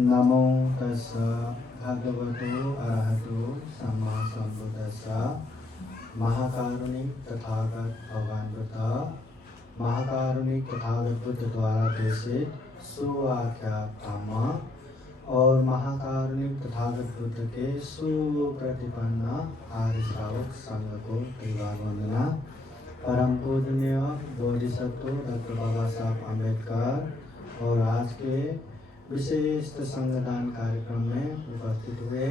नमो तस्स भगवतो अरहतो सम्मा सम्बुद्दस्स। महाकारुणिक तथागत भगवान बुद्ध महाकारुणिक तथागत बुद्ध द्वारा देशित सुआख्यात धम्म और महाकारुणिक तथागत बुद्ध के सुप्रतिपन्न आर्य श्रावक संघ को त्रिवार वंदना। परम पूजनीय बोधिसत्व डॉक्टर बाबा साहब अम्बेडकर और आज के विशिष्ट संगदान कार्यक्रम में उपस्थित हुए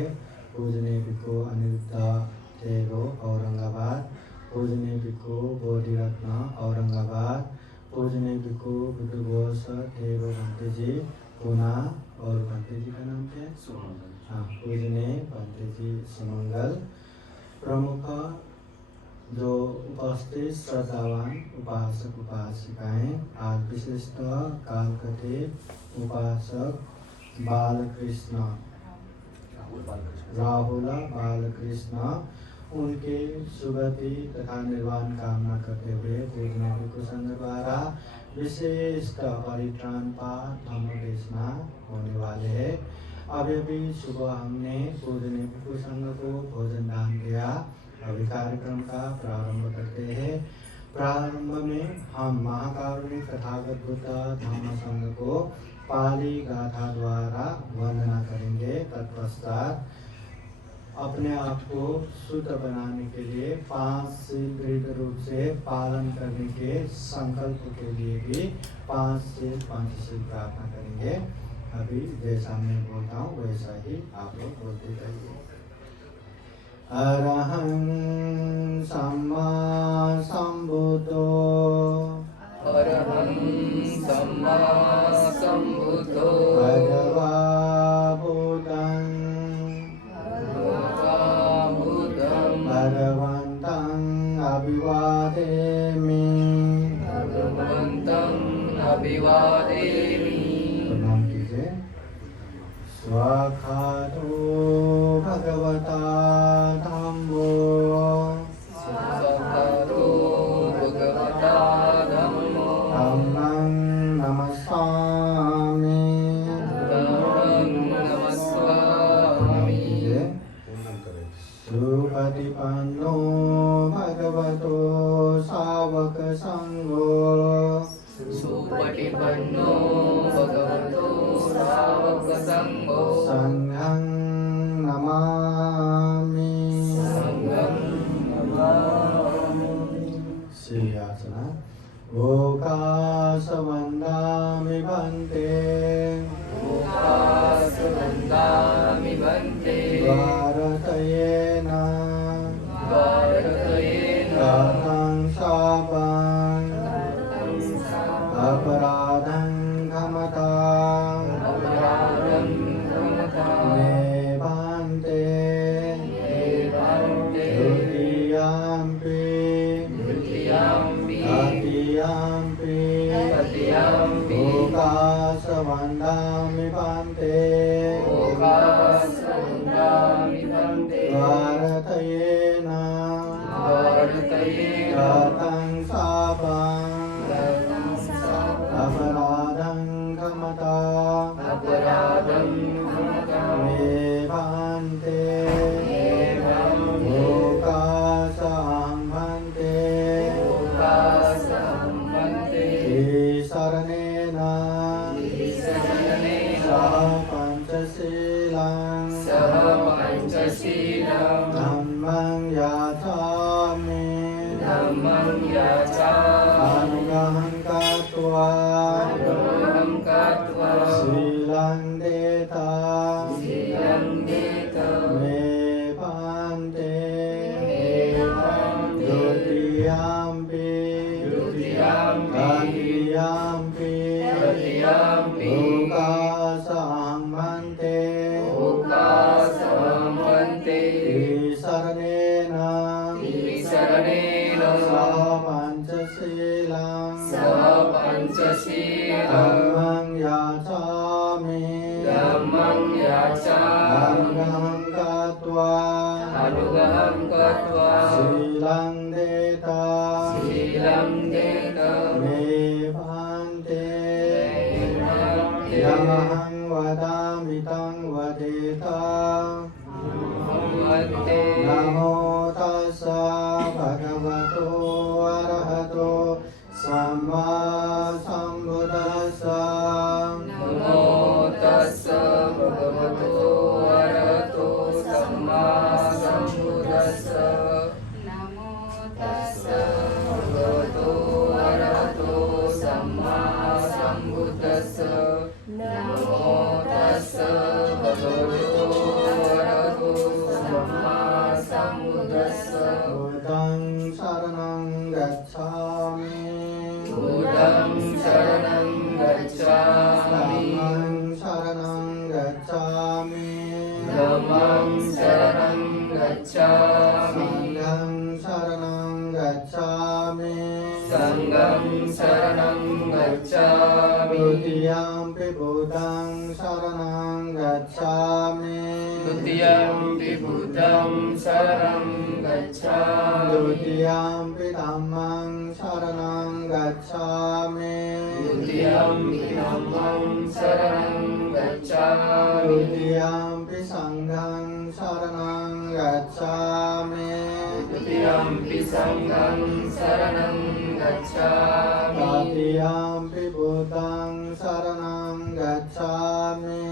पूजनीय भिक्खु अनिरुद्ध टेगो औरंगाबाद, पूजनीय भिक्खु बोधिरत्न औरंगाबाद, पूजनीय भिक्खु बुद्धू घोष टेगो बंते जी पूना और बंते जी का नाम क्या है? सुमंगल। हाँ, पूजनीय बंते जी सुमंगल प्रमुख जो उपस्थित श्रद्धावान उपासक उपासिकाएं आज विशिष्ट कालकथित उपासक राहुल बालकृष्ण उनके सुगति तथा निर्वाण कामना करते हुए पूजनीय भिक्खु संघ द्वारा विशिष्ट परित्राण पाठ धम्म देशना होने वाले हैं। अभी सुबह हमने पूजनीय भिक्खु संघ को भोजन दान दिया। अभी कार्यक्रम का प्रारंभ करते हैं। प्रारंभ में हम महाकारुणिक तथागत बुद्ध धम्म संघ को पाली गाथा द्वारा वंदना करेंगे। तत्पश्चात अपने आप को शुद्ध बनाने के लिए 5 शील दृढ़ रूप से पालन करने के संकल्प के लिए भी 5 शील प्रार्थना करेंगे। अभी जैसा मैं बोलता हूँ वैसा ही आप लोग बोलते जाइए। अरहं सम्मा सम्बुद्धो अरहं सम्मा सम्बुद्धो भगवा बुद्धं भगवन्तं अभिवादेमि। भगवन्तं अभिवादेमि। प्रणाम कीजिए। स्वाखातो भगवता धम्मो स्वाखातो भगवता धम्मो धम्मं नमस्सामि। धम्मं नमस्सामि। सुपतिपन्नो भगवतो सावक संघो सुपटिपन्नो भगवतो सावक संघो संघं नमामि। संघं नमामि। श्रीयाचना ओकाशवन्दामि भन्ते ओकाशवन्दामि भन्ते भारतयेन भारतयेन कृतं शापं अपराधं क्षमतां अपराधं क्षमतां मे भन्ते द्वितीयाम्पि तृतीयाम्पि ओकाशवन्दामि भन्ते ओकाशवन्दामि भन्ते भारतयेन कृतं शापं अपराधं क्षमतां अपराधं क्षमतां मे भन्ते ओकाशं भन्ते ओकाशं भन्ते शरणेन सह पञ्चशीलं सह पञ्चशीलं धम्मं याचामि धम्मं याचामि अनुग्रहं कृत्वा अनुग्रहं कृत्वा शीलं देता शीलं देता मे भन्ते भन्ते द्वितीयाम्पि तृतीयाम्पि ओकाशं भन्ते ओकाशं भन्ते शरणेन सह पञ्चशीलं सह पञ्चशीलं धम्मं याचामि धम्मं याचामि अनुग्रहं कृत्वा शीलं देता मे भन्ते यमहं वदामि Namaste. Namo tassa bhagavato arahato samma sambuddhassa. Namo tassa bhagavato arahato samma sambuddhassa. Namo tassa bhagavato arahato samma sambuddhassa. Namo tassa bhagavato arahato samma sambuddhassa. Buddhang saranang gacchami. Buddhang saranang gacchami. Dhammang saranang gacchami. Dhammang saranang gacchami. Sanghang saranang gacchami. Sangham saranang gacchami. Dutiyampi buddhang saranang gacchami. Dutiyampi buddhang saranang gacchami. Dutiyampi dhammang saranang gacchami. Dutiyampi dhammang saranang gacchami. Dutiyampi sanghang saranang gacchami. Dutiyampi sangham saranang gacchami. Tatiyampi buddhang saranang gacchami.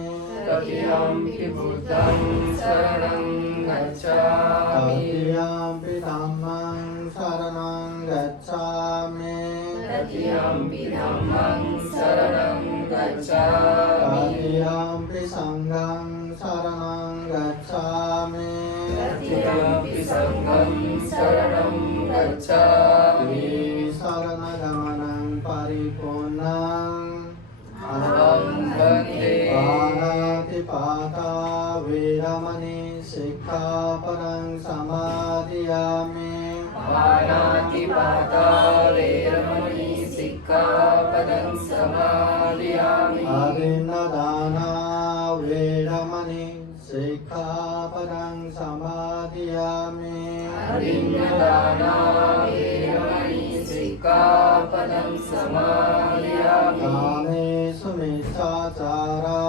Tatiyampi buddhang saranang gacchami. Tatiyampi dhammang saranang gacchami. Tatiyampi dhammang saranang gacchami. Tatiyampi sanghang saranang gacchami. Tatiyampi sangham saranang gacchami. Saranagamang paripurnang Aham bhante. Panatipata viramani sikkhapadang samadhiyami. Panatipata veramani sikkhapadang samadhiyami. Adinadana viramani sikkhapadang samadhiyami. Adinadana veramani sikkhapadang samadhiyami. Kamesu miccacara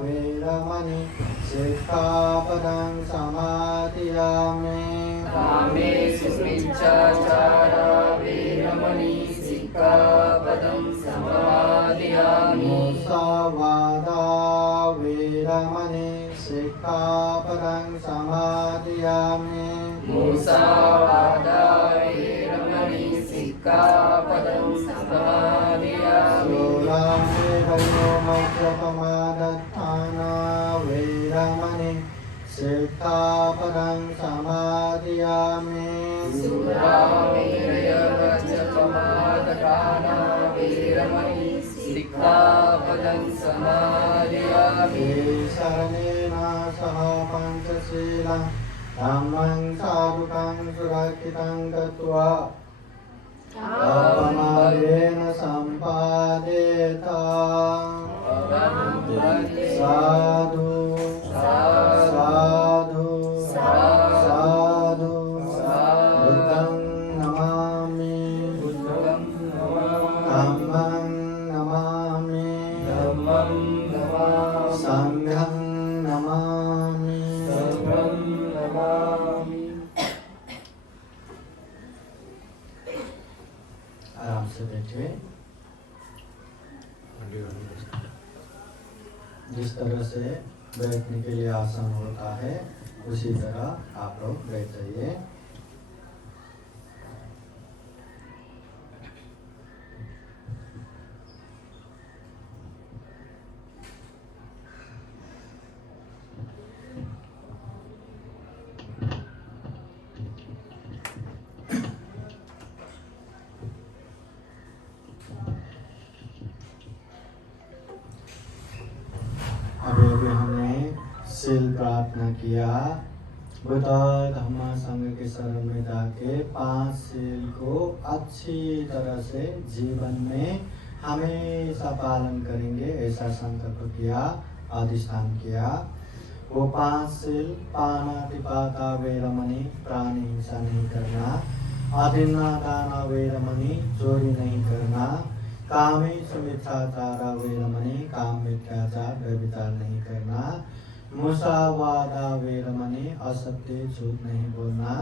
viramani sikkhapadang samadhiyami. Kamesu miccacara veramani sikkhapadang samadhiyami. Musavada viramani sikkhapadang samadhiyami. Musavada veramani sikkhapadang samadhiyami. Sulamevayo majjapamadattana viramani sikkhapadang samadhiyami. Surameraya vajjapamadakana veramani sikkhapadang samadhiyami. Saranena saha pancasila dhammang sadukang surakitang katva apamadena sampadeta. Sadhu sadhu sadhu Buddhang namami. Dhammang namami. Sanghang namami. आराम से बैठे। जिस तरह से बैठने के लिए आसन होता है उसी तरह आप लोग बैठ जाइए। अभी अभी हमने शील प्रार्थना किया। बुद्ध धम्म संघ के शरण में जाके 5 शील को अच्छी तरह से जीवन में हमेशा पालन करेंगे ऐसा संकल्प किया, अधिष्ठान किया। वो 5 शील पानातिपाता वेरमणि, प्राणी हिंसा नहीं करना, अदिन्ना दाना वेरमणि, चोरी नहीं करना, कामेषु मिथ्याचार वेरमणि, काम मिथ्याचार व्यभिचार नहीं करना, मुसावादा वेरमणि असत्य झूठ नहीं बोलना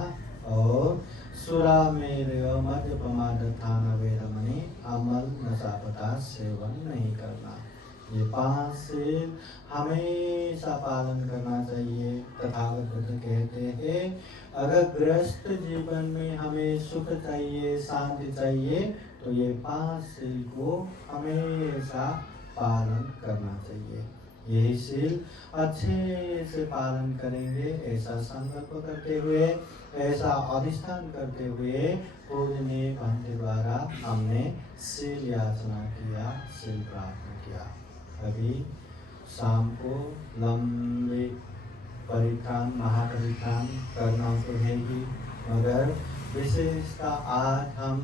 और सुरा मेरय मद्यपमाद थान वेरमणि अमल नशा पदार्थ सेवन नहीं करना। ये 5 शील हमेशा पालन करना चाहिए। तथागत बुद्ध कहते हैं अगर गृहस्थ जीवन में हमें सुख चाहिए, शांति चाहिए तो ये 5 शील को हमेशा पालन करना चाहिए। यही शील अच्छे से पालन करेंगे ऐसा संकल्प करते हुए, ऐसा अधिष्ठान करते हुए पूजनीय भंते द्वारा हमने शील याचना किया, शील प्रार्थना किया। अभी शाम को लंबे परित्राण महापरित्राण करना तो है ही, मगर विशेषतः आज हम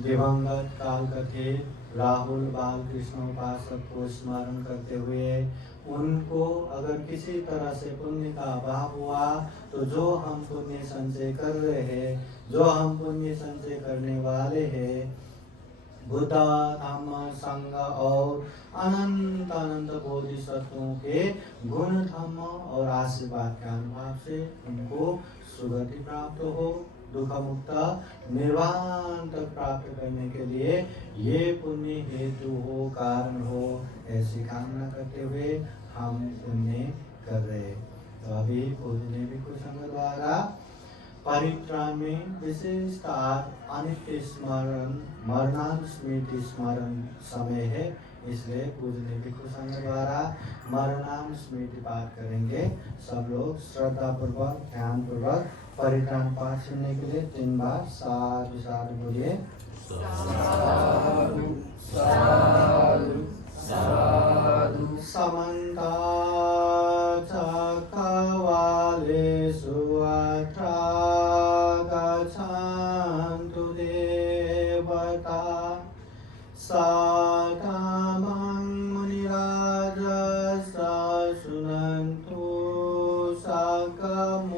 दिवंगत काल कथे राहुल बालकृष्ण उपासक को स्मरण करते हुए उनको अगर किसी तरह से पुण्य का अभाव हुआ तो जो हम पुण्य संचय कर रहे हैं, जो हम पुण्य संचय करने वाले हैं, बुद्ध धम्म संघ और अनंत अनंत बोधिसत्वों के गुण धम्म और आशीर्वाद के अनुभव से उनको सुगति प्राप्त हो, दुख मुक्त निर्वाण तक प्राप्त करने के लिए ये पुण्य हेतु हो, कारण हो, ऐसी कामना करते हुए हम पुण्य कर रहे। तो अभी पूजनीय भिक्षु संघ द्वारा परित्राण में विशेषतः अनित्य स्मरण मरणानुस्मृति स्मरण समय है, इसलिए पूजनीय भिक्षु संघ द्वारा मरणानुस्मृति पाठ करेंगे। सब लोग श्रद्धा पूर्वक ध्यान पूर्वक परित्राण पाठ सुनने के लिए 3 बार साधु साधु बोलिए। साधु साधु साधु। समन्ता चक्रवालेषु अत्र गच्छन्तु देवता साधमं मुनिराजस्य शृण्वन्तु सकमोक्षदं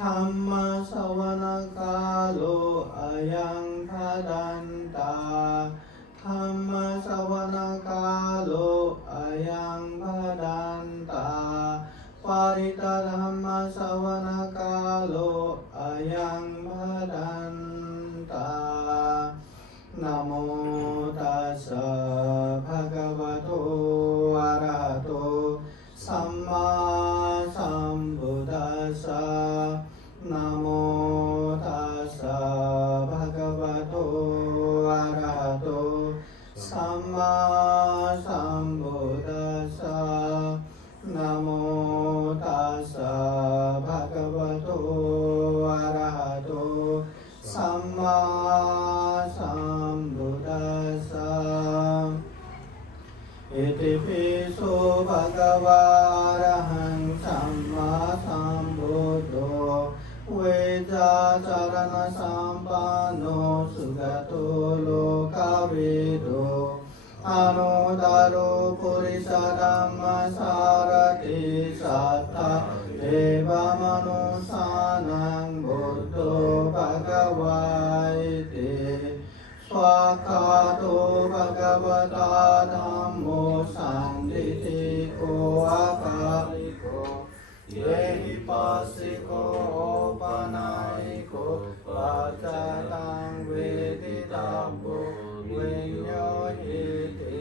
धम्मश्रवणकालो अयं भदन्ता धम्मश्रवणकालो अयं भदन्ता परितधम्मश्रवणकालो अयं भदन्ता। नमो तस्स भगवतो अरहतो सम्मा सम्बुद्दस्स। नमो तस्स भगवतो अरहतो सम्मा सम्बुद्दस्स। नमो तस्स भगवतो अरहतो सम्मा सम्बुद्दस्स। इतिपिसो भगवारहं सम्मा सम्बुद्धो वेदाचरणसम्पन्नो सुगतो लोकविदो अनुदारो पुरुषधम्मसारथि सत्ता देवमनुसानं बुद्धो भगवाइति स्वाखातो भगवता धम्मो सान्दितिको अकालिको येहि पासिको औपनायिको पचतां वेदितव्यो विन्योहिते।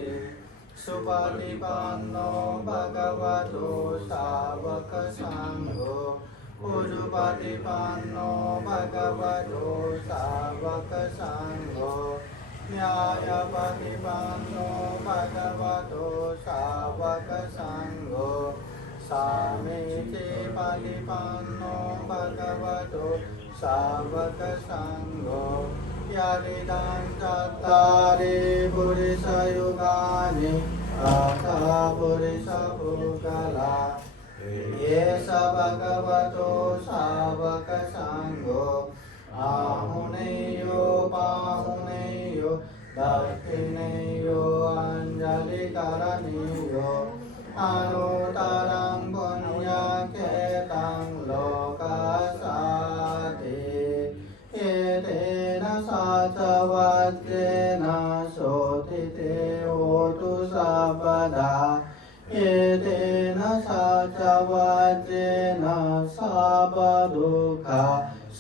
सुपटिपन्नो भगवतो सावकसङ्घो उजुपटिपन्नो भगवतो सावकसङ्घो न्यायपटिपन्नो भगवतो सावकसङ्घो सामीचिपटिपन्नो भगवतो सावकसङ्घो। यदिदं चत्वारि पुरुषयुगानि अथ पुरुषपुगला एष भगवतो सावकसङ्घो। आहुनेयो पाहुनेयो दक्षिणेयो अञ्जलिकरणीयो अनुत्तरं पुण्यक्षेत्रं लोकसाति। एतेन सचवज्रेण शोधिते होतु सर्वदा เยเตนะสัจวัจเจนะสัพพทุกขา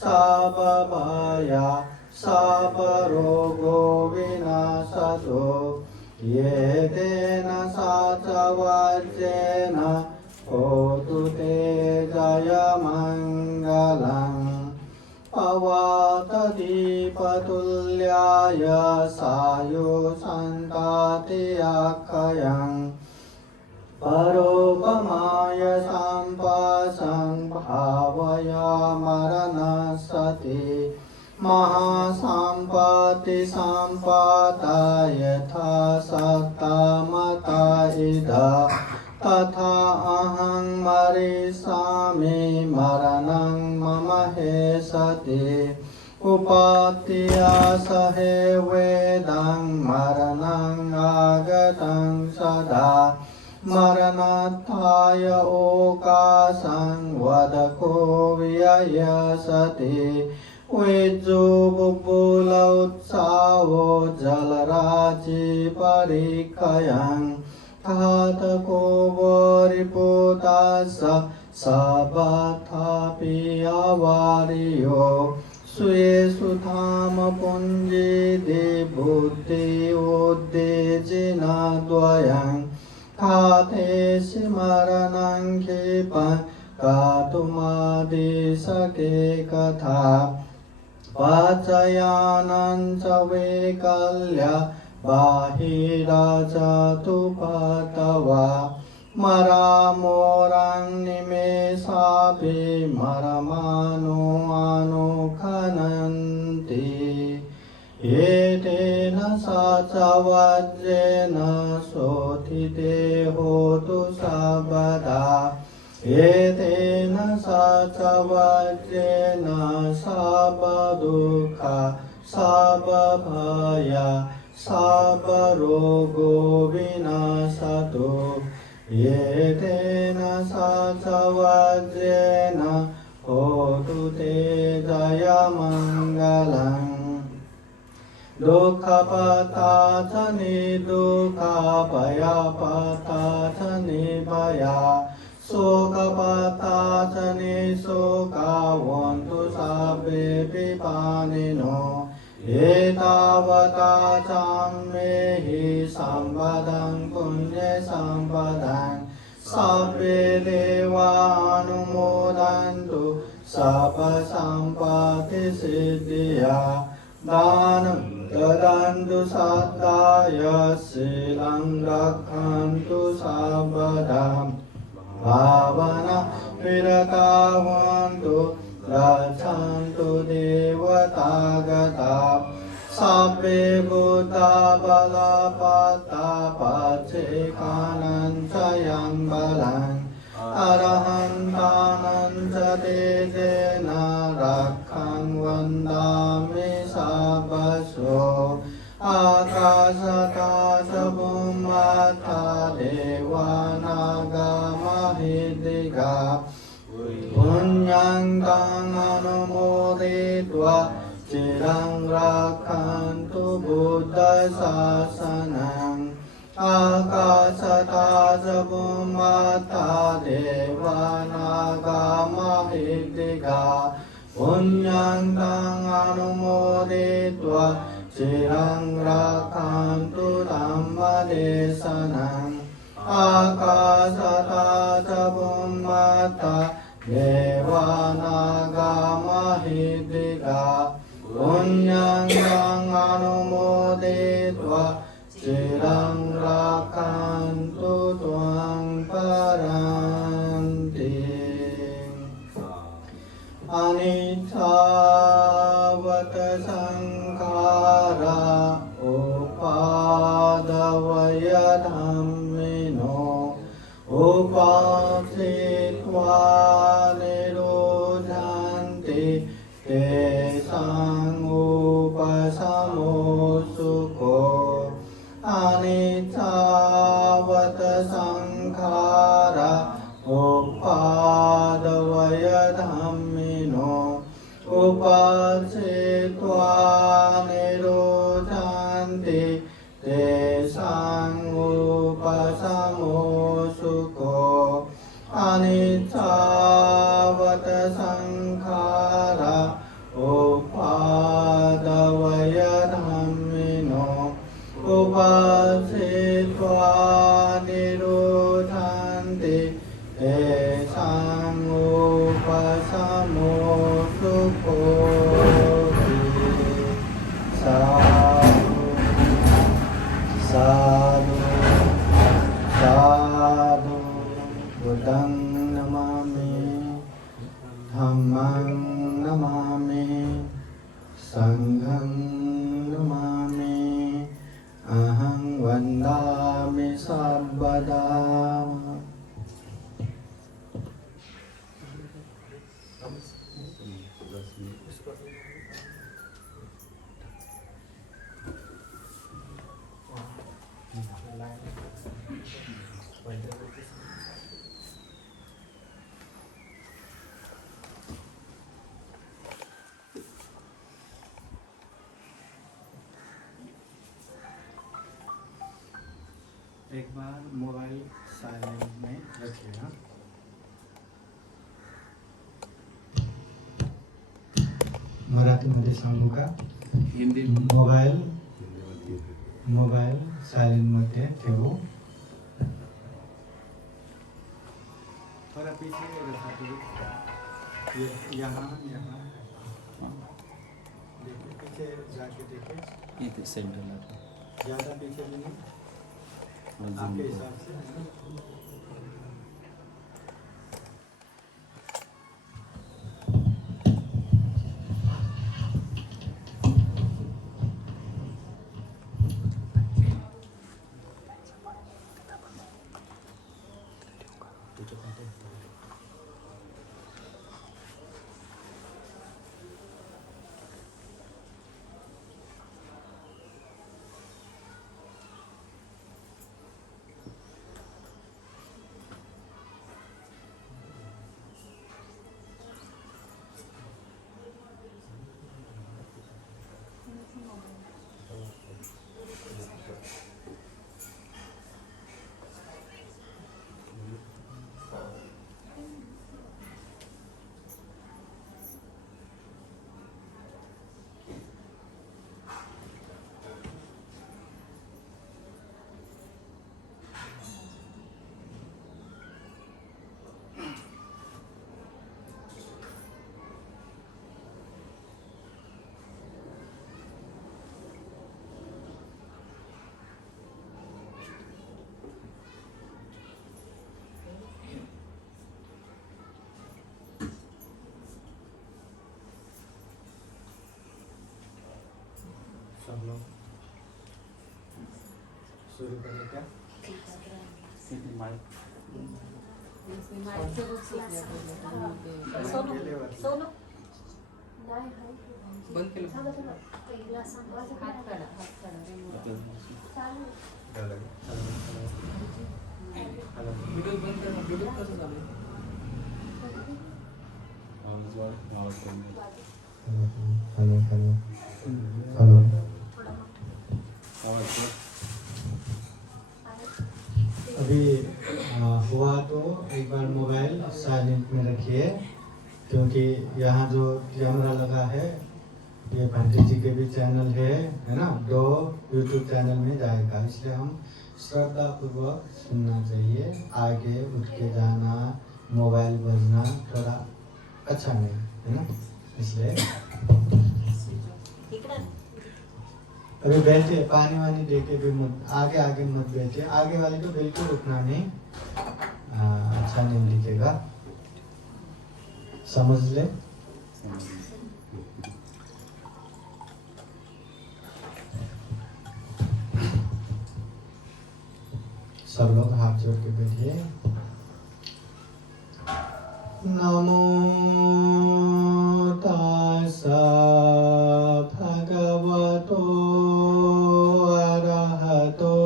สัพพพายาสัพพโรโกวินาศตุเยเตนะสัจวัจเจนะโหตุเตจายมังกลังปวัตติปตุลยายาสายุสันตติยัคขยังปโรปมายสัมปัสสังภาวายามรณสติมหาสัมปติสัมปตายทาสัตตามตาอิดาตถาอะหังมริสามิมรณังมมเหสติอุปัฏฐิยาสเหเวดังมรณังอากตังสดามรณัตถายโอกาสังวดโควิยยสติวิจุบุปุลอุตสาวจลราจิปริขยังทาตโกบริปุตัสสะสัพพทาปิยวาริโยสุเยสุธามปุญญิติบุตติอุดเดจินาดวยังคาเทสิมรณังคิปังกาตุมาดิสเกกถาปัจจยานันจเวกัลยาบาหิราชตุปัตตวามราโมรังนิเมสาปิมรมานุอานุขนันติเยเตนะสัจวัจเจนะโสทิเตโหตุสัพพดาเยเตนะสัจวัจเจนะสัพพทุกขาสัพพพายาสัพพโรโกวินาศตุเยเตนะสัจวัจเจนะโหตุเตจายมังกลังดุขปตาชนิดุขาปยาปตาชนิปยาสุขปตาชนิสุขาวันตุสัพเพปิปานิโนเอตาวตาจัมเมหิสัมปดังปุญญสัมปดังสัพเพเทวานุโมดันตุสัพพสัมปติสิทธิยาดานังตดันตุสัตตายาสิลังรักขันตุสัพพดัมภาวนาวิรตาวันตุราชันตุเทวตากตาสัพเพบุตตาบาลาปัตตาปัจเจกานันจยังบาลังอรหันตานันจะเตเจนะรักขังวันดามิสัพพโสอากาสตาสบุมมาทาเทวานากามหิติกาปุญญังตังอนุโมทิตวาจิรังรักขันตุบุตตศาสนังอากาสตาสบุมมาทาเทวานากามหิติกาปุญญังตังอนุโมทิตวาจิรังรักขันตุธัมมเทศนังอากาสตาสบุมมาทาเทวานากามหิติกาปุญญังตังอนุโมทิตวาจิรังรักขันตุตวังปรันติอนิจจาวัตสังขาราอุปาดวยธรรมิโนอุปัฏฐิตวานิโรธันติเตสังอุปสัมโมสุโขอนิจจาวัตสังขาราอุปาดวยธรรมิโนอุปัฏฐิตวานิโรธันติเตสังอุปสัมโมสุ उपसेत्वा निरोधन्ते तेषाम् उपशमो सुखो साधु साधु साधु बुद्धं नमामि धम्मं नमामि संघं नमामि अहं वन्दामि सर्वदा। एक बार मोबाइल साइलेंट में रखिएगा। मराठीमध्ये सांगू का? हिंदी मोबाईल साइलेंट मध्ये ठेवू। थोड़ा पीछे रखा ये यहाँ देखिए, पीछे जाके देखिए। ये सेंटर लगा ज़्यादा पीछे भी नहीं, आपके हिसाब से। सब लोग शुरू करें क्या? बंद केलं व्हिडिओ बंद करा। व्हिडिओ कसं चालू हेलो अभी हुआ तो एक बार मोबाइल साइलेंट में रखिए, क्योंकि यहाँ जो कैमरा लगा है ये भंटी जी के भी चैनल है ना, 2 यूट्यूब चैनल में जाएगा, इसलिए हम श्रद्धा पूर्वक सुनना चाहिए। आगे उठ के जाना, मोबाइल बजना थोड़ा अच्छा नहीं है ना, इसलिए अभी बैठे पानी वानी देके भी मत आगे मत बैठे। आगे वाले को बिल्कुल उठना नहीं, अच्छा नहीं दिखेगा, समझ ले। सब लोग हाथ जोड़ के बैठिए। नमो तासा भगवतो अरहतो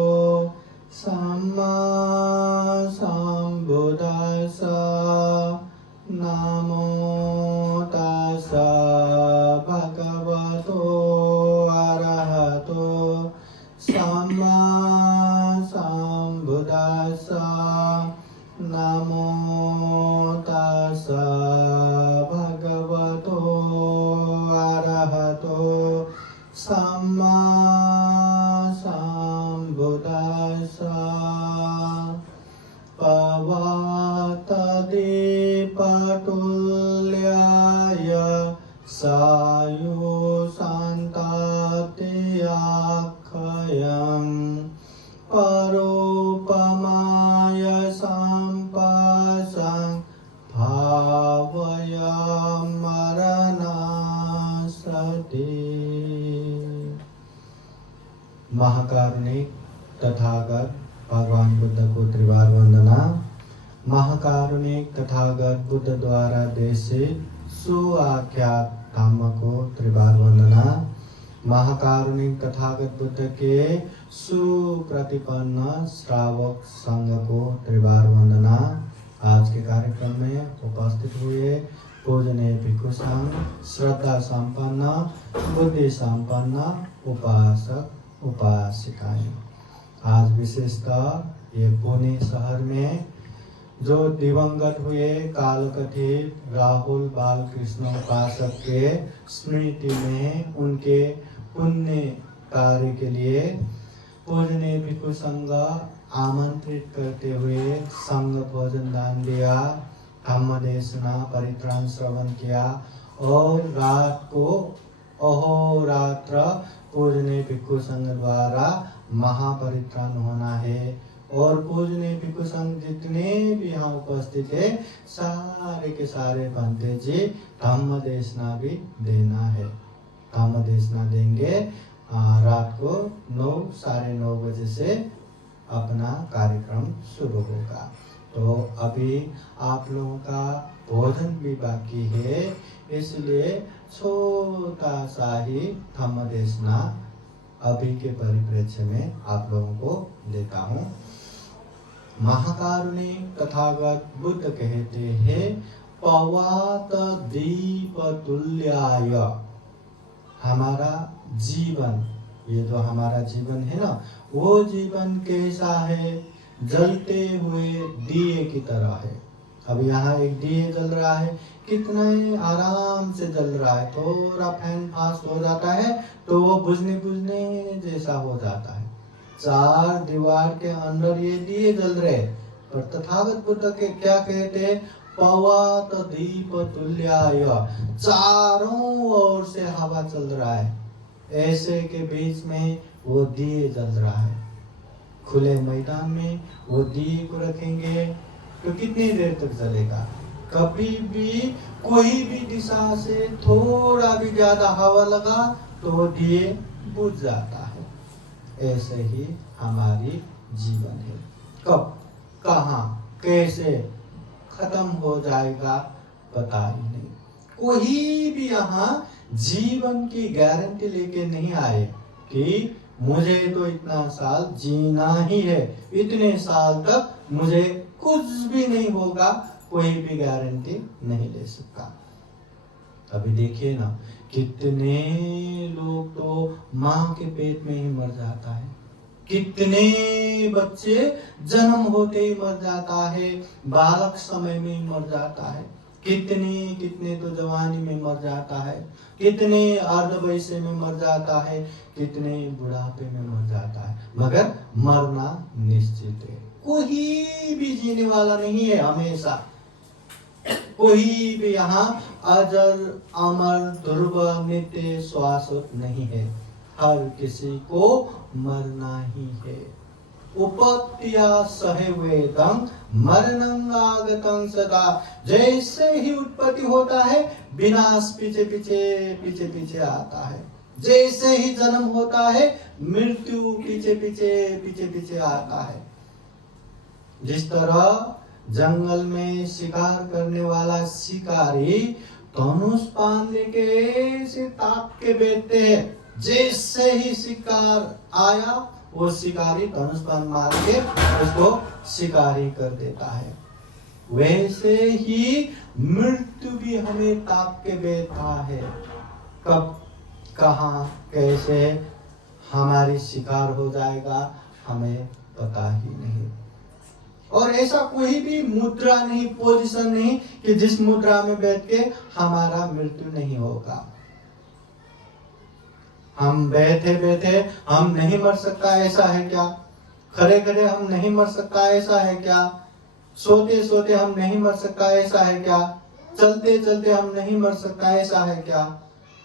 सम्मा सम्बुद्धास्सा। नमो तासा भगवतो अरहतो सम्मा सम्बुद्धास्सा। नमो तासा भगवतो अरहतो सम्मा सम्बुद्धास्सा। सुदर्शा पवतदीपतुल्याय सायुशान्तात्यक्षयं परोपमाय सम्पशं भावयामरणासते। महाकारुणिक तथागत भगवान बुद्ध को त्रिवार वंदना। महाकारुणिक तथागत बुद्ध द्वारा देशित सुआख्यात धम्म को त्रिवार वंदना। महाकारुणिक तथागत बुद्ध के सुप्रतिपन्न श्रावक संघ को त्रिवार वंदना। आज के कार्यक्रम में उपस्थित हुए पूजनीय भिक्षु संघ, श्रद्धा संपन्न, बुद्धि संपन्न उपासक उपासिकाएं, आज विशेषतः ये पुणे शहर में जो दिवंगत हुए कालकथित राहुल बालकृष्ण उपासक के स्मृति में उनके पुण्य कार्य के लिए पूजनीय भिक्षु संघ आमंत्रित करते हुए संघ भोजन दान दिया, धम्म देशना परित्राण श्रवण किया और रात को अहोरात्र पूजनीय भिक्षु संघ द्वारा महापरित्राण होना है। और पूजनीय भिक्षु संघ जितने भी यहाँ उपस्थित है सारे के सारे बनते जी धम्म देशना भी देना है। धम्म देशना देंगे रात को 9-9:30 बजे से अपना कार्यक्रम शुरू होगा। तो अभी आप लोगों का भोजन भी बाकी है, इसलिए छोटा सा ही धम्म देशना अभी के परिप्रेक्ष्य में आप लोगों को देता हूँ। महाकारुणिक तथागत बुद्ध कहते हैं पवतदीपतुल्याय, हमारा जीवन, ये जो हमारा जीवन है ना, वो जीवन कैसा है? जलते हुए दिए की तरह है। अब यहाँ एक दिए जल रहा है, कितना ही आराम से जल रहा है, थोड़ा फैन फास्ट हो जाता है तो वो बुझने जैसा हो जाता है। 4 दीवार के अंदर ये दिए जल रहे, पर तथागत बुद्ध के क्या कहते? पवतदीपतुल्याय, चारों ओर से हवा चल रहा है, ऐसे के बीच में वो दिए जल रहा है। खुले मैदान में वो दिए को रखेंगे तो कितनी देर तक जलेगा? कभी भी कोई भी दिशा से थोड़ा भी ज्यादा हवा लगा तो वो दिए बुझ जाता है। ऐसे ही हमारी जीवन है, कब कहाँ कैसे खत्म हो जाएगा पता ही नहीं। कोई भी यहाँ जीवन की गारंटी लेके नहीं आए कि मुझे तो इतना साल जीना ही है, इतने साल तक मुझे कुछ भी नहीं होगा, कोई भी गारंटी नहीं ले सकता। अभी देखिए ना, कितने लोग तो माँ के पेट में ही मर जाता है, कितने बच्चे जन्म होते ही मर जाता है, बालक समय में ही मर जाता है, कितने तो जवानी में मर जाता है, कितने अर्ध वयस्क में मर जाता है, कितने बुढ़ापे में मर जाता है, मगर मरना निश्चित है। कोई भी जीने वाला नहीं है हमेशा, कोई भी यहाँ अजर अमर ध्रुव नित्य शाश्वत नहीं है, हर किसी को मरना ही है। उपत्या सहेवेदं मरणं आगतं सदा, जैसे ही उत्पत्ति होता है विनाश पीछे पीछे आता है, जैसे ही जन्म होता है मृत्यु पीछे पीछे आता है। जिस तरह जंगल में शिकार करने वाला शिकारी धनुष बांध के ऐसे ताक के बैठते हैं, जैसे ही शिकार आया वो शिकारी धनुष बाण मार के उसको शिकारी कर देता है। वैसे ही मृत्यु भी हमें ताक के बैठा है, कब कहाँ कैसे हमारी शिकार हो जाएगा हमें पता ही नहीं। और ऐसा कोई भी मुद्रा नहीं, पोजीशन नहीं कि जिस मुद्रा में बैठ के हमारा मृत्यु नहीं होगा। हम बैठे हम नहीं मर सकता, ऐसा है क्या? खड़े खड़े हम नहीं मर सकता ऐसा है क्या? सोते सोते हम नहीं मर सकता ऐसा है क्या? चलते चलते हम नहीं मर सकता ऐसा है क्या?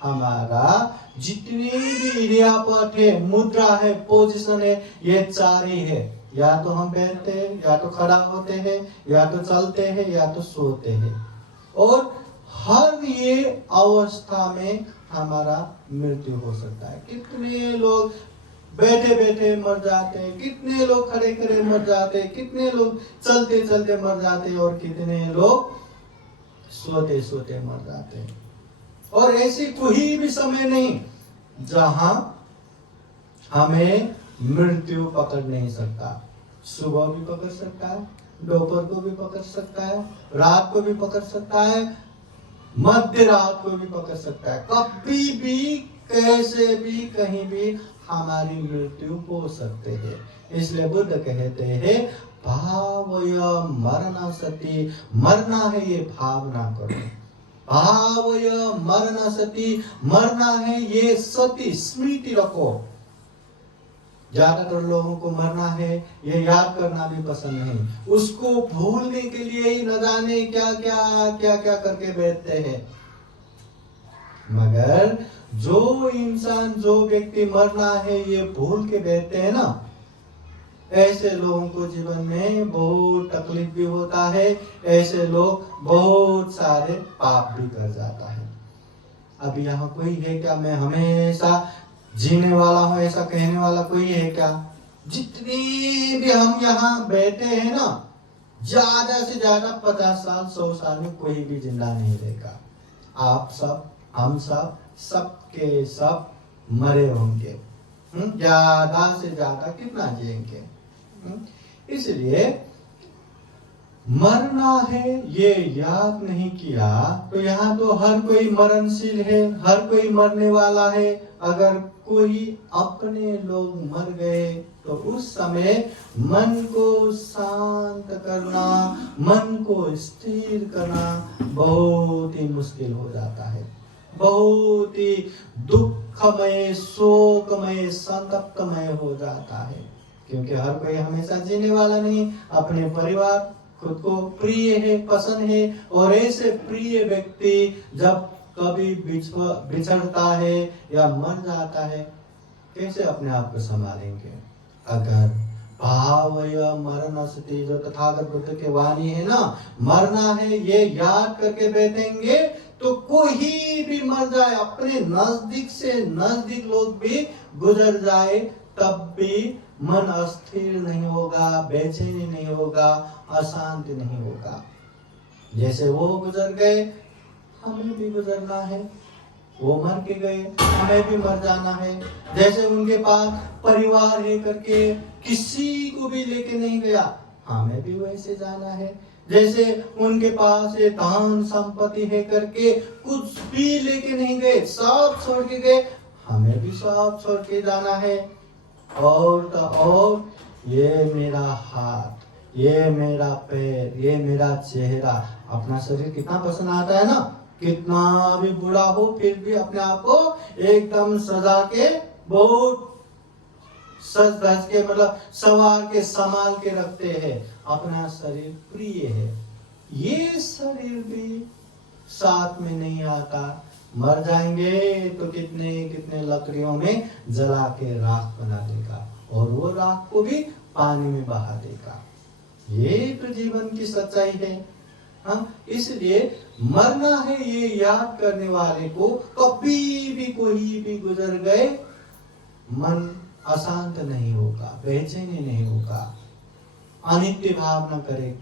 हमारा जितनी भी क्रियापद है, मुद्रा है, पोजीशन है, ये चार ही है। या तो हम बैठते हैं, या तो खड़ा होते हैं, या तो चलते हैं, या तो सोते हैं। और हर ये अवस्था में हमारा मृत्यु हो सकता है। कितने लोग बैठे बैठे मर जाते हैं, कितने लोग खड़े खड़े मर जाते हैं, कितने लोग चलते चलते मर जाते हैं, और कितने लोग सोते सोते मर जाते हैं। और ऐसी कोई भी समय नहीं जहां हमें मृत्यु पकड़ नहीं सकता। सुबह भी पकड़ सकता है, दोपहर को भी पकड़ सकता है, रात को भी पकड़ सकता है, मध्य रात को भी पकड़ सकता है। कभी भी, कैसे भी, कहीं भी हमारी मृत्यु हो सकते हैं। इसलिए बुद्ध कहते हैं भावय मरना सती, मरना है ये भावना करो। भावय मरना सती, मरना है ये सती स्मृति रखो। ज्यादातर लोगों को मरना है ये याद करना भी पसंद नहीं, उसको भूलने के लिए ही न जाने क्या क्या करके बैठते हैं। मगर जो इंसान, जो व्यक्ति मरना है ये भूल के बैठते हैं ना, ऐसे लोगों को जीवन में बहुत तकलीफ भी होता है, ऐसे लोग बहुत सारे पाप भी कर जाता है। अब यहाँ कोई है क्या मैं हमेशा जीने वाला हूँ ऐसा कहने वाला कोई है क्या? जितने भी हम यहाँ बैठे हैं ना, ज्यादा से ज्यादा 50 साल 100 साल में कोई भी जिंदा नहीं रहेगा। आप सब, हम सब, सबके सब मरे होंगे। ज्यादा से ज्यादा कितना जिएंगे? इसलिए मरना है ये याद नहीं किया तो यहाँ तो हर कोई मरणशील है, हर कोई मरने वाला है। अगर कोई अपने लोग मर गए तो उस समय मन को शांत करना, मन को स्थिर करना बहुत ही मुश्किल हो जाता है। बहुत ही दुखमय, शोकमय, संतप्तमय हो जाता है। क्योंकि हर कोई हमेशा जीने वाला नहीं। अपने परिवार खुद को प्रिय है, पसंद है, और ऐसे प्रिय व्यक्ति जब कभी बिछड़ता है या मर जाता है, कैसे अपने आप को संभालेंगे? अगर भावय मरणस्ति, जो तथागत बुद्ध के वाणी है ना, मरना है ये याद करके बैठेंगे तो कोई भी मर जाए, अपने नजदीक से नजदीक लोग भी गुजर जाए, तब भी मन अस्थिर नहीं होगा, बेचैनी नहीं होगा, अशांति नहीं होगा। जैसे वो गुजर गए हमें भी गुजरना है, वो मर के गए हमें भी मर जाना है। जैसे उनके पास परिवार है करके किसी को भी लेके नहीं गया, हमें भी वैसे जाना है। जैसे उनके पास ये धन संपत्ति है करके कुछ भी लेके नहीं गए, सब छोड़ के गए, हमें भी सब छोड़ के जाना है। और तो और ये मेरा हाथ, ये मेरा पैर, ये मेरा चेहरा, अपना शरीर कितना पसंद आता है ना, कितना भी बुरा हो फिर भी अपने आप को एकदम सजा के, बहुत सज धज के, मतलब संवार के, संभाल के रखते हैं। अपना शरीर प्रिय है। ये शरीर भी साथ में नहीं आता, मर जाएंगे तो कितने कितने लकड़ियों में जला के राख बना देगा, और वो राख को भी पानी में बहा देगा। ये तो जीवन की सच्चाई है। हाँ, इसलिए मरना है ये याद करने वाले को कभी भी कोई भी गुजर गए मन अशांत नहीं होगा, बेचैनी नहीं होगा, अनित्य भावना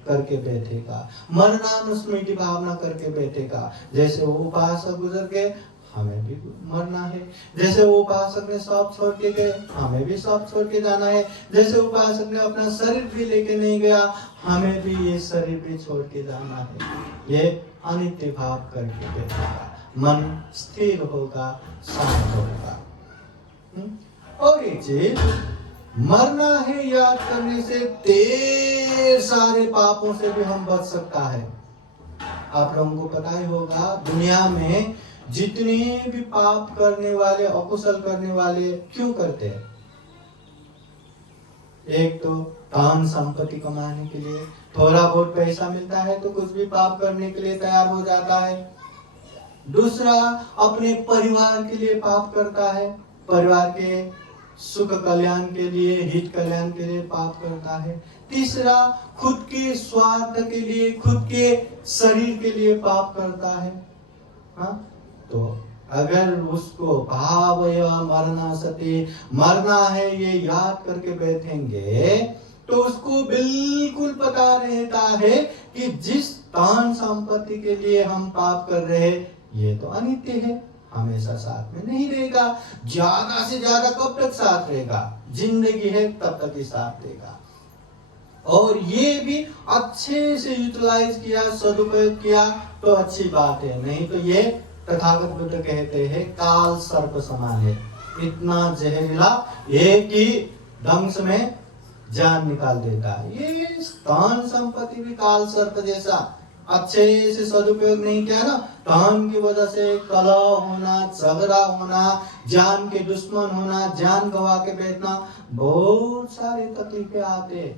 करके बैठेगा, मरणानुस्मृति भावना करके बैठेगा। जैसे वो उपासक गुजर गए हमें भी मरना है, जैसे वो उपासक ने सब छोड़ के गए हमें भी सब छोड़ के जाना है, जैसे उपासक ने अपना शरीर भी लेके नहीं गया हमें भी ये शरीर भी छोड़ के जाना है। ये अनित्य भाव करके बैठेगा, मन स्थिर होगा, शांत होगा। और एक चीज, मरना है याद करने से ढेर सारे पापों से भी हम बच सकता है। आप लोगों को पता ही होगा दुनिया में जितने भी पाप करने वाले, अकुशल करने वाले क्यों करते हैं? एक तो धन संपत्ति कमाने के लिए, थोड़ा बहुत पैसा मिलता है तो कुछ भी पाप करने के लिए तैयार हो जाता है। दूसरा, अपने परिवार के लिए पाप करता है, परिवार के सुख कल्याण के लिए, हित कल्याण के लिए पाप करता है। तीसरा, खुद के स्वार्थ के लिए, खुद के शरीर के लिए पाप करता है। हाँ, तो अगर उसको भावय मरना सती, मरना है ये याद करके बैठेंगे तो उसको बिल्कुल पता रहता है कि जिस धन संपत्ति के लिए हम पाप कर रहे हैं ये तो अनित्य है, हमेशा साथ में नहीं रहेगा, ज्यादा से ज्यादा कब तक साथ रहेगा, जिंदगी है तब तक ही साथ रहेगा। और ये भी अच्छे से यूटिलाइज किया, सदुपयोग किया तो अच्छी बात है, नहीं तो ये तथागत बुद्ध कहते हैं काल सर्प समान है, इतना जहरीला एक ही दंश में जान निकाल देता है। ये धन संपत्ति भी काल सर्प जैसा, अच्छे से सदुपयोग नहीं किया ना, धन की वजह से कलह होना, झगड़ा होना, जान के दुश्मन होना, जान गवा के बैठना, बहुत सारे तकलीफें आते।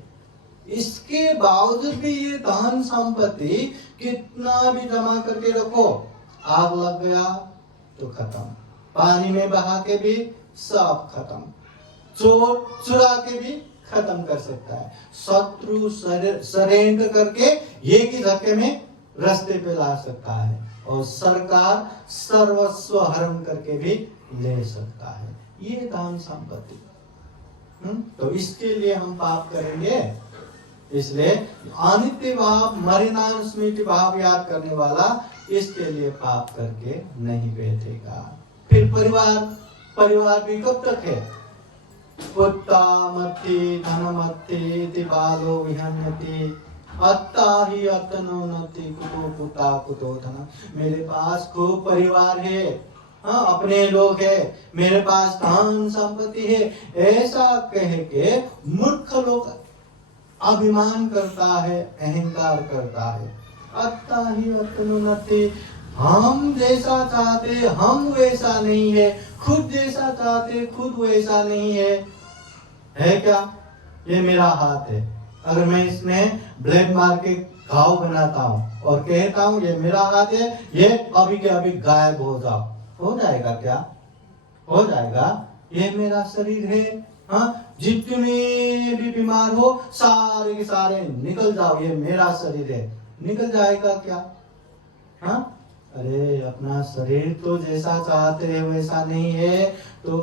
इसके बावजूद भी ये धन संपत्ति कितना भी जमा करके रखो, आग लग गया तो खत्म, पानी में बहा के भी सब खत्म, चोर चुरा के भी खत्म कर सकता है, शत्रु षड्यंत्र करके एक ही धक्के में रास्ते पे ला सकता है, और सरकार सर्वस्व हरण करके भी ले सकता है। ये धन संपत्ति। तो इसके लिए हम पाप करेंगे, इसलिए अनित्य भाव, मरिणान स्मृति भाव याद करने वाला इसके लिए पाप करके नहीं बैठेगा। फिर परिवार भी कब तक है? पुत्ता मत्ति धनमत्ति बालो विहन्यति अत्ता ही अतनो नति कुतो पुता कुतो धन। मेरे पास खूब परिवार है, हाँ, अपने लोग है, मेरे पास धन संपत्ति है, ऐसा कह के मूर्ख लोग अभिमान करता है, अहंकार करता है। अत्ता ही अतनो नति, हम जैसा चाहते हम वैसा नहीं है, खुद जैसा चाहते खुद वैसा नहीं है क्या? ये मेरा हाथ है, अगर मैं इसमें ब्लेड मार के घाव बनाता हूँ और कहता हूँ ये मेरा हाथ है, ये अभी के अभी गायब हो जाओ, हो जाएगा क्या? हो जाएगा। ये मेरा शरीर है, हाँ, जितने भी बीमार हो सारे के सारे निकल जाओ, ये मेरा शरीर है, निकल जाएगा क्या? हाँ, अरे अपना शरीर तो जैसा चाहते हैं वैसा नहीं है, तो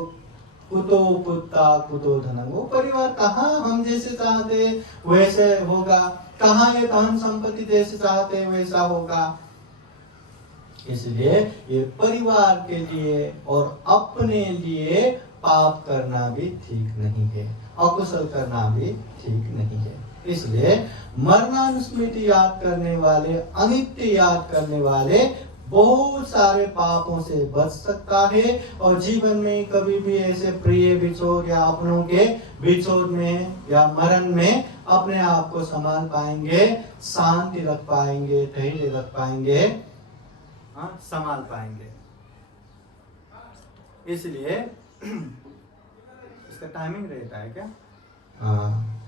कुतो पुत्ता कुतो धनम, वो परिवार कहाँ हम जैसे चाहते वैसे होगा, कहाँ ये धन संपत्ति जैसे चाहते वैसा होगा। इसलिए ये परिवार के लिए और अपने लिए पाप करना भी ठीक नहीं है, अकुशल करना भी ठीक नहीं है। इसलिए मरणानुस्मृति याद करने वाले, अनित्य याद करने वाले बहुत सारे पापों से बच सकता है, और जीवन में कभी भी ऐसे प्रिय बिछोड़ या अपनों के बिछोड़ में या मरण में अपने आप को संभाल पाएंगे, शांति रख पाएंगे, धैर्य रख पाएंगे, हाँ, संभाल पाएंगे। इसलिए इसका टाइमिंग रहता है क्या? हाँ,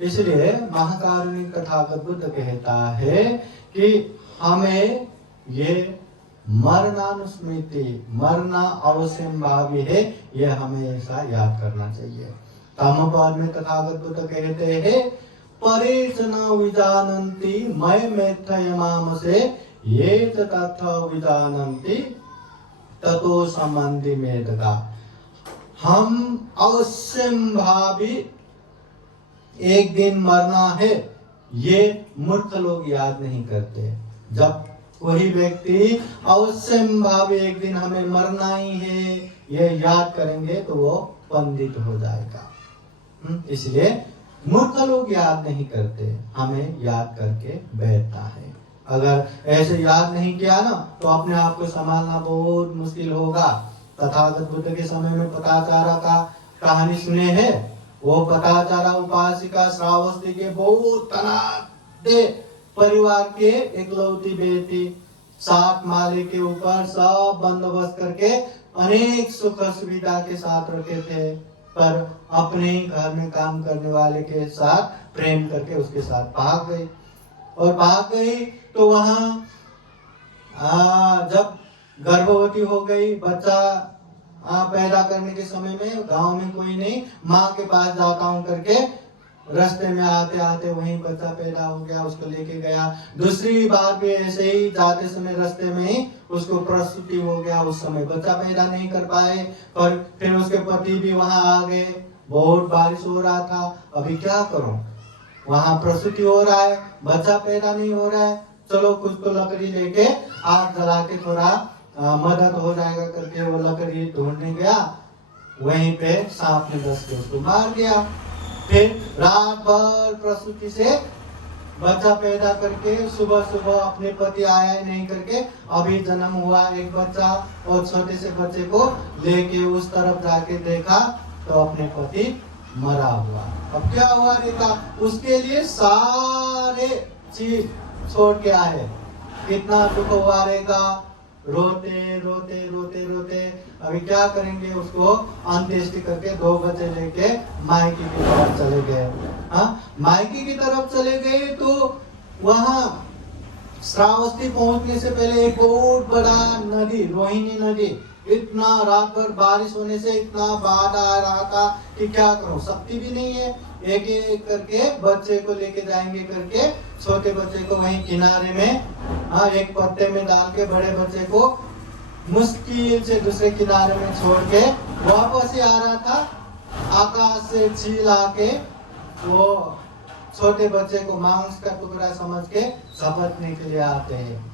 इसलिए महाकारुणिक तथागत बुद्ध कहता है कि हमें ये मरणानुस्मृति, मरना अवश्यंभावी है, ये हमेशा याद करना चाहिए। धम्मपद में तथागत बुद्ध कहते हैं परेश न विजानन्ति मय मेथयमामसे ये तथा विजानन्ति ततो संबंधी मेदगा। हम अवश्यंभावी एक दिन मरना है, ये मूर्ख लोग याद नहीं करते। जब कोई व्यक्ति अवश्यंभावी एक दिन हमें मरना ही है ये याद करेंगे तो वो पंडित हो जाएगा। इसलिए मूर्ख लोग याद नहीं करते, हमें याद करके बैठता है। अगर ऐसे याद नहीं किया ना तो अपने आप को संभालना बहुत मुश्किल होगा। तथागत बुद्ध के समय में पताचारा का कहानी सुने हैं। वो पताचारा उपासिका श्रावस्ती के बहुत तनाते परिवार के एकलौती बेटी, 7 माले के ऊपर सब बंदोबस्त करके अनेक सुख सुविधा के साथ रखे थे। पर अपने ही घर में काम करने वाले के साथ प्रेम करके उसके साथ भाग गई। और भाग गई तो वहां जब गर्भवती हो गई, बच्चा पैदा करने के समय में गांव में कोई नहीं, माँ के पास जाता हूँ करके रास्ते में आते आते वहीं बच्चा पैदा हो गया, उसको लेके गया। दूसरी बार भी ऐसे ही जाते समय रास्ते में ही उसको प्रसूति हो गया। उस समय बच्चा पैदा नहीं कर पाए, पर फिर उसके पति भी वहां आ गए। बहुत बारिश हो रहा था, अभी क्या करूं, वहां प्रसूति हो रहा है, बच्चा पैदा नहीं हो रहा है, चलो कुछ तो लकड़ी लेके आग जला के थोड़ा मदद हो जाएगा करके वो लकड़ी ढूंढने गया। वहीं पे सांप ने डस के उसको मार दिया। फिर रात भर प्रसूति से बच्चा पैदा करके सुबह सुबह अपने पति आया नहीं करके अभी जन्म हुआ एक बच्चा, और छोटे से बच्चे को लेके उस तरफ जाके देखा तो अपने पति मरा हुआ। अब क्या हुआ देखा, उसके लिए सारे चीज छोड़ के आए, कितना दुख हुआ रहेगा, रोते रोते रोते रोते। अभी क्या करेंगे, उसको अंत्येष्टि करके 2 बजे लेके मायके की तरफ चले गए। मायके की तरफ चले गए तो वहां श्रावस्ती पहुंचने से पहले एक बहुत बड़ा नदी, रोहिणी नदी, इतना रात भर बारिश होने से इतना बाढ़ आ रहा था कि क्या करूं, शक्ति भी नहीं है, एक एक करके बच्चे को लेके जाएंगे करके छोटे बच्चे को वहीं किनारे में एक पत्ते में डाल के बड़े बच्चे को मुश्किल से दूसरे किनारे में छोड़ के वापस ही आ रहा था। आकाश से चील आके वो छोटे बच्चे को मांस का टुकड़ा समझ के झपटने के लिए आते हैं।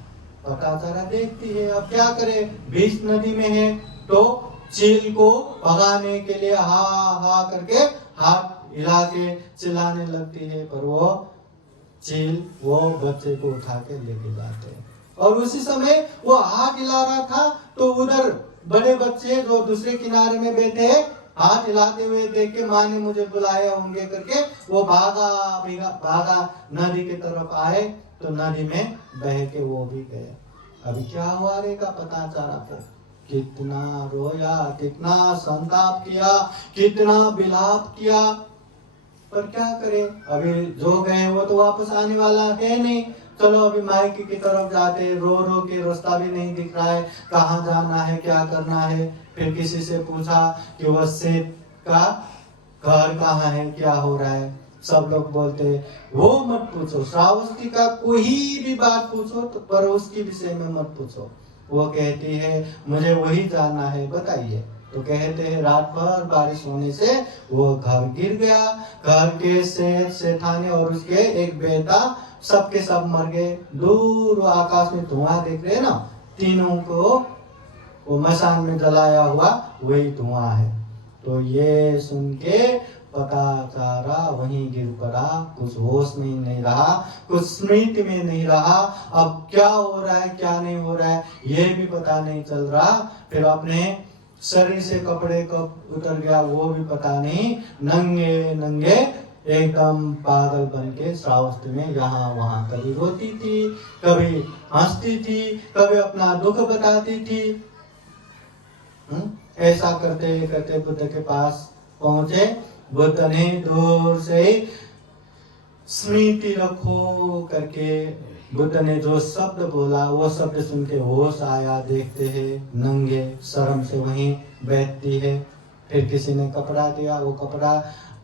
पता चला देखती है, अब क्या करे, बीच नदी में है तो चील को भगाने के लिए हा हा करके हाथ हिला के चिल्लाने लगती है, पर वो चील वो बच्चे को उठा के लेके जाते हैं। और उसी समय वो हाथ हिला रहा था तो उधर बड़े बच्चे जो दूसरे किनारे में बैठे हाथ हिलाते हुए देख के माँ ने मुझे बुलाए होंगे करके वो भागा नदी की तरफ आए तो नदी में बह के वो भी गए। अभी क्या हुआ रहेगा पता चला तो कितना रोया, कितना संताप किया, कितना विलाप किया, पर क्या करे, अभी जो गए वो तो वापस आने वाला है नहीं। चलो अभी मायके की तरफ जाते, रो रो के रास्ता भी नहीं दिख रहा है, कहाँ जाना है क्या करना है। फिर किसी से पूछा कि वह सेठ का घर कहाँ है, क्या हो रहा है। सब लोग बोलते वो मत पूछो, श्रावस्ती का कोई भी बात पूछो तो पर उसके विषय में मत पूछो। वो कहती है मुझे वही जानना है, बताइए। तो कहते हैं रात भर बारिश होने से वो घर गिर गया, घर के सेठानी और उसके एक बेटा सबके सब मर गए। दूर आकाश में धुआं देख रहे हैं ना, तीनों को वो मशान में जलाया हुआ वही धुआं है। तो ये सुन के पता चारा वहीं गिर पड़ा, कुछ होश में नहीं रहा, कुछ स्मृति में नहीं रहा। अब क्या हो रहा है क्या नहीं हो रहा है ये भी पता नहीं चल रहा। फिर अपने शरीर से कपड़े कब उतर गया वो भी पता नहीं, नंगे नंगे एकदम पागल बन के श्रावस्ती में यहाँ वहां कभी रोती थी, कभी हंसती थी, कभी अपना दुख बताती थी। ऐसा करते करते बुद्ध के पास पहुंचे। बुद्ध ने दूर से स्मृति रखो करके बुद्ध ने जो शब्द बोला वो शब्द सुन के होश आया। देखते हैं नंगे शर्म से वहीं बैठती है। फिर किसी ने कपड़ा दिया, वो कपड़ा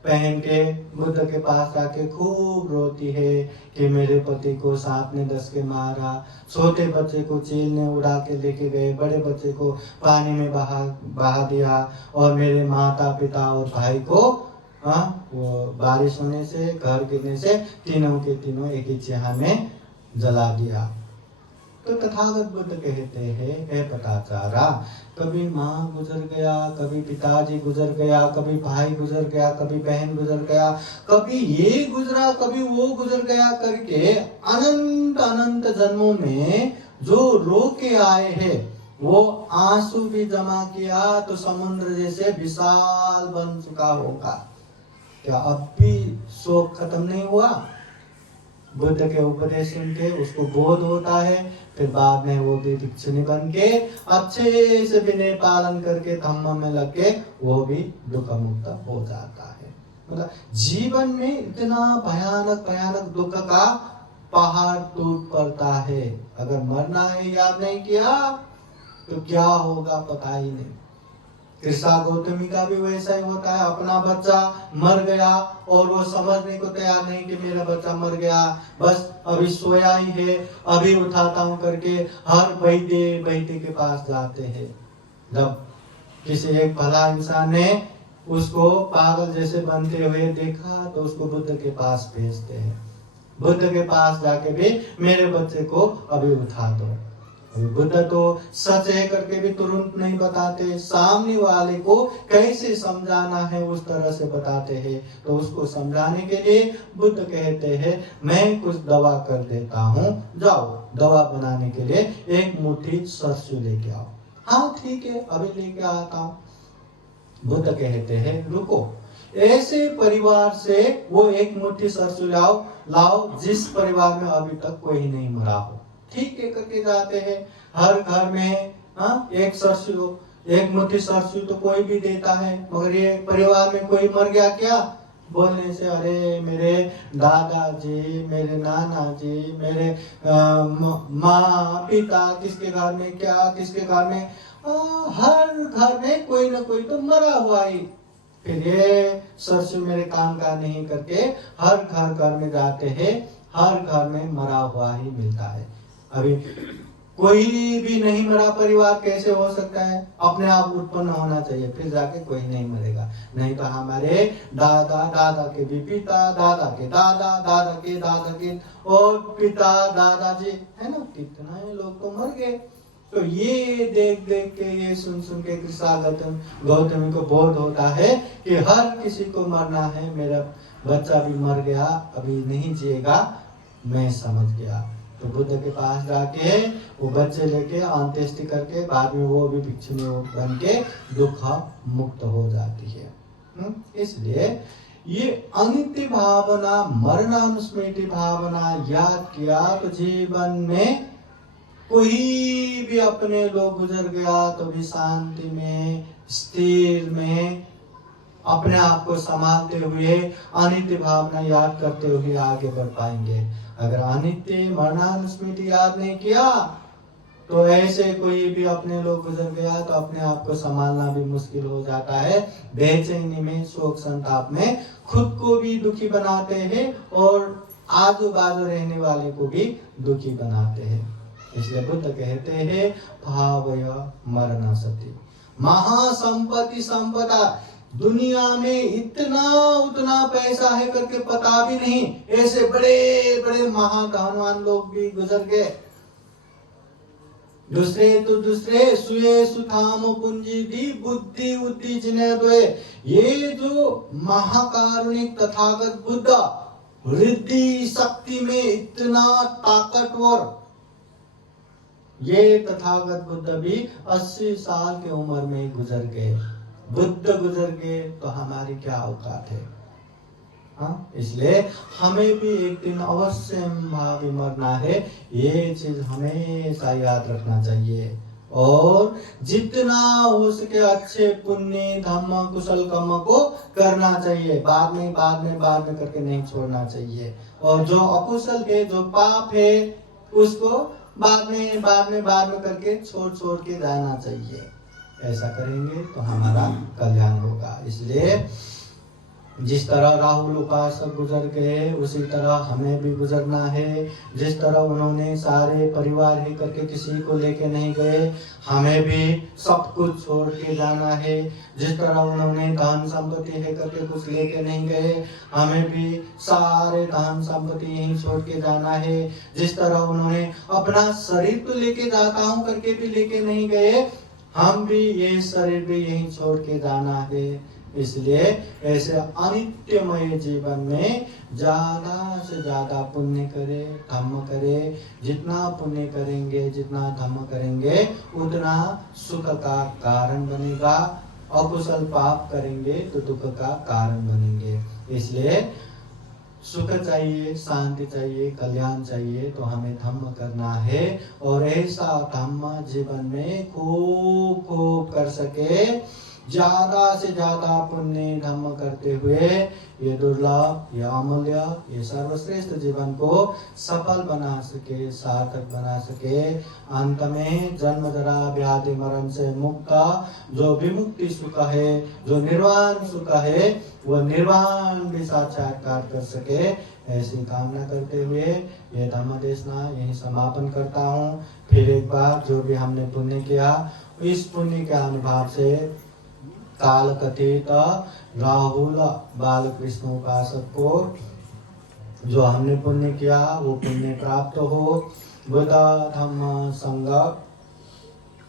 पहन के बुद्ध के पास आके खूब रोती है कि मेरे पति को सांप ने डस के मारा, छोटे बच्चे को चील ने उड़ा के लेके गए, बड़े बच्चे को पानी में बहा दिया, और मेरे माता पिता और भाई को वो बारिश होने से घर गिरने से तीनों के तीनों एक ही चिहा में जला दिया। तो तथागत बुद्ध कहते हैं हे पटाचारा, कभी माँ गुजर गया, कभी पिताजी गुजर गया, कभी भाई गुजर गया, कभी बहन गुजर गया, कभी ये गुजरा कभी वो गुजर गया करके अनंत अनंत जन्मों में जो रो के आए हैं वो आंसू भी जमा किया तो समुद्र जैसे विशाल बन चुका होगा। क्या अब भी शोक खत्म नहीं हुआ? बुद्ध के उपदेश सुन के उसको बोध होता है, फिर बाद में वो भी भिक्षुनी बन के अच्छे से विनय पालन करके धम्म में लग के वो भी दुख मुक्त हो जाता है। मतलब जीवन में इतना भयानक भयानक दुख का पहाड़ टूट पड़ता है, अगर मरना है याद नहीं किया तो क्या होगा पता ही नहीं। कृष्णा गौतमी का भी वैसा ही होता है, अपना बच्चा मर गया और वो समझने को तैयार नहीं कि मेरा बच्चा मर गया, बस अभी सोया ही है, अभी उठाता हूँ करके हर वैद्य के पास जाते हैं। जब किसी एक भला इंसान ने उसको पागल जैसे बनते हुए देखा तो उसको बुद्ध के पास भेजते हैं। बुद्ध के पास जाके भी मेरे बच्चे को अभी उठा दो। बुद्ध तो सच है करके भी तुरंत नहीं बताते, सामने वाले को कैसे समझाना है उस तरह से बताते हैं। तो उसको समझाने के लिए बुद्ध कहते हैं मैं कुछ दवा कर देता हूँ, जाओ दवा बनाने के लिए एक मुट्ठी सरसों लेके आओ। हाँ ठीक है अभी लेके आता हूँ। बुद्ध कहते हैं रुको, ऐसे परिवार से वो एक मुट्ठी सरसों लाओ जिस परिवार में अभी तक कोई नहीं मरा हो। ठीक है करके जाते हैं, हर घर में एक सरसों, एक मुट्ठी सरसों तो कोई भी देता है, मगर ये परिवार में कोई मर गया क्या बोलने से अरे मेरे दादाजी, मेरे नाना जी, मेरे माँ पिता किसके घर में क्या, किसके घर में हर घर में कोई ना कोई तो मरा हुआ ही। फिर ये सरसों मेरे काम का नहीं करके हर घर में जाते हैं, हर घर में मरा हुआ ही मिलता है। अभी कोई भी नहीं मरा परिवार कैसे हो सकता है, अपने आप उत्पन्न होना चाहिए फिर जाके कोई नहीं मरेगा। नहीं तो हमारे दादा के भी पिता, दादा के दादा, दादा के दादा के और पिता दादाजी है ना, कितना लोग तो मर गए। तो ये देख के, ये सुन के कृष्णा गौतमी को बोध होता है कि हर किसी को मरना है, मेरा बच्चा भी मर गया अभी नहीं जिएगा, मैं समझ गया। तो बुद्ध के पास जाके वो बच्चे लेके अंत्येष्टि करके बाद में वो भी भिक्षुनी बन के दुख मुक्त हो जाती है। इसलिए ये अनित्य भावना, मरणानुस्मृति भावना याद किया तो जीवन में कोई भी अपने लोग गुजर गया तो भी शांति में, स्थिर में अपने आप को संभालते हुए अनित्य भावना याद करते हुए आगे बढ़ पाएंगे। अगर अनित्य मरणानुस्मृति याद नहीं किया तो ऐसे कोई भी अपने लोग गुजर गया तो अपने आप को संभालना भी मुश्किल हो जाता है। बेचैनी में, शोक संताप में खुद को भी दुखी बनाते हैं और आजू बाजू रहने वाले को भी दुखी बनाते हैं। इसलिए बुद्ध कहते हैं भावय मरना सती, महासंपत्ति संपदा, दुनिया में इतना उतना पैसा है करके पता भी नहीं, ऐसे बड़े बड़े महाधनवान लोग भी गुजर गए। दूसरे तो दूसरे सुये सुथाम पूंजी दी बुद्धि उद्धि जिन्हें दोए। ये जो महाकारुणिक तथागत बुद्ध रिद्धि शक्ति में इतना ताकतवर, ये तथागत बुद्ध भी 80 साल की उम्र में गुजर गए। बुद्ध गुजर गए तो हमारी क्या औकात है। हाँ, इसलिए हमें भी एक दिन अवश्य भावी मरना है, ये चीज हमेशा याद रखना चाहिए। और जितना हो सके अच्छे पुण्य धम्म कुशल कर्म को करना चाहिए, बाद में करके नहीं छोड़ना चाहिए। और जो अकुशल है, जो पाप है, उसको बाद में करके छोड़ के जाना चाहिए। ऐसा करेंगे तो हमारा कल्याण होगा। इसलिए जिस तरह राहुल उपासक गुजर गए उसी तरह हमें भी गुजरना है। जिस तरह उन्होंने सारे परिवार ही करके किसी को लेके नहीं गए, हमें भी सब कुछ छोड़ के जाना है। जिस तरह उन्होंने धन संपत्ति है करके कुछ लेके नहीं गए, हमें भी सारे धन संपत्ति यहीं छोड़ के जाना है। जिस तरह उन्होंने अपना शरीर तो लेके जाता हूँ करके भी लेके नहीं गए, हम भी ये शरीर भी यहीं छोड़ के जाना है। इसलिए ऐसे अनित्यमय जीवन में ज्यादा से ज्यादा पुण्य करे, धम्म करे। जितना पुण्य करेंगे, जितना धम्म करेंगे, उतना सुख का कारण बनेगा। अकुशल पाप करेंगे तो दुख का कारण बनेंगे। इसलिए सुख चाहिए, शांति चाहिए, कल्याण चाहिए तो हमें धम्म करना है। और ऐसा धम्म जीवन में खूब खूब कर सके, ज्यादा से ज्यादा पुण्य धम्म करते हुए ये दुर्लभ, ये अमूल्य, ये सर्वश्रेष्ठ जीवन को सफल बना सके, सार्थक बना सके। अंत में जन्म जरा व्याधि मरण से मुक्त जो विमुक्ति सुख है, जो निर्वाण सुख है, वो निर्वाण भी साक्षात्कार कर सके, ऐसी कामना करते हुए ये धम्म देशना यही समापन करता हूँ। फिर एक बार जो भी हमने पुण्य किया, इस पुण्य के अनुभव से काल कथित राहुल बालकृष्ण उपासक को जो हमने पुण्य किया वो पुण्य प्राप्त हो। बुद्ध धम्म संग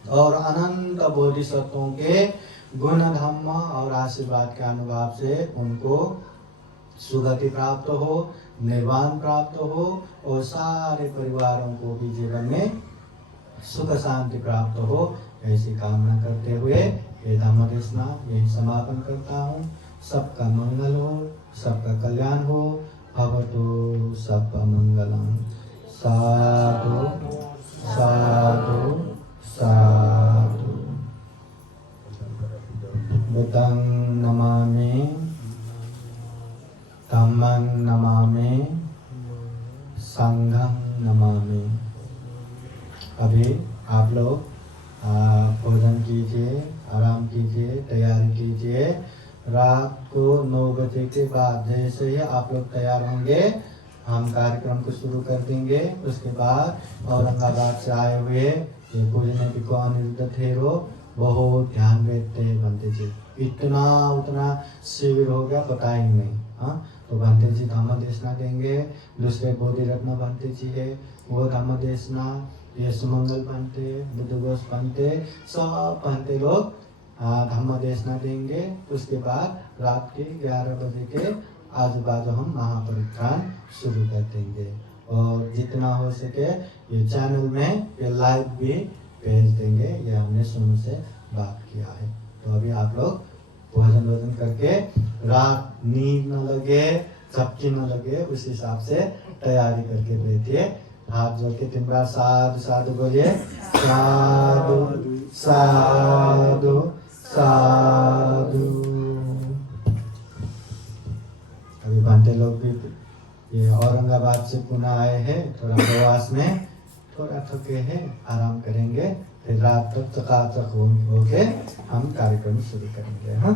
और अनंत बोधिसत्वों के गुण धम्म और आशीर्वाद के अनुभव से उनको सुगति प्राप्त हो, निर्वाण प्राप्त हो और सारे परिवारों को भी जीवन में सुख शांति प्राप्त हो, ऐसी कामना करते हुए ये धम्म देशना यही समापन करता हूँ। सबका मंगल हो, सबका कल्याण हो। भवतु सबका मंगलम। साधु साधु साधु। बुद्धं नमामि, धम्मं नमामि, संघं नमामि। अभी आप लोग भोजन कीजिए, आराम कीजिए, तैयारी कीजिए। रात को 9 बजे के बाद जैसे ही आप लोग तैयार होंगे हम कार्यक्रम को शुरू कर देंगे। उसके बाद औरंगाबाद से आए हुए ये पूजने की को अनिरुद्ध थेरो बहुत ध्यान देते हैं बंते जी, इतना उतना शिविर हो गया पता ही नहीं। हाँ, तो बंते जी धम्म देशना देंगे। दूसरे बोधि रत्न बंते जी है, वो धम्म देशना, ये सुमंगल बनते, बुद्ध घोष बनते, सब बनते लोग धम्म देशना देंगे। उसके बाद रात के 11 बजे के आजू बाजू हम महापरित्राण शुरू कर देंगे। और जितना हो सके ये चैनल में ये लाइव भी भेज देंगे, ये हमने सुन से बात किया है। तो अभी आप लोग भोजन करके रात नींद न लगे, झपकी न लगे, उस हिसाब से तैयारी करके बैठिए। हाथ जोड़ के 3 बार साधु साधु बोलिए। साधु साधु साधु। अभी भांटे लोग भी ये औरंगाबाद से पुनः आए हैं, थोड़ा प्रवास में थोड़ा थके हैं, आराम करेंगे। फिर रात तक चकाचक होके हम कार्यक्रम शुरू करेंगे। हाँ।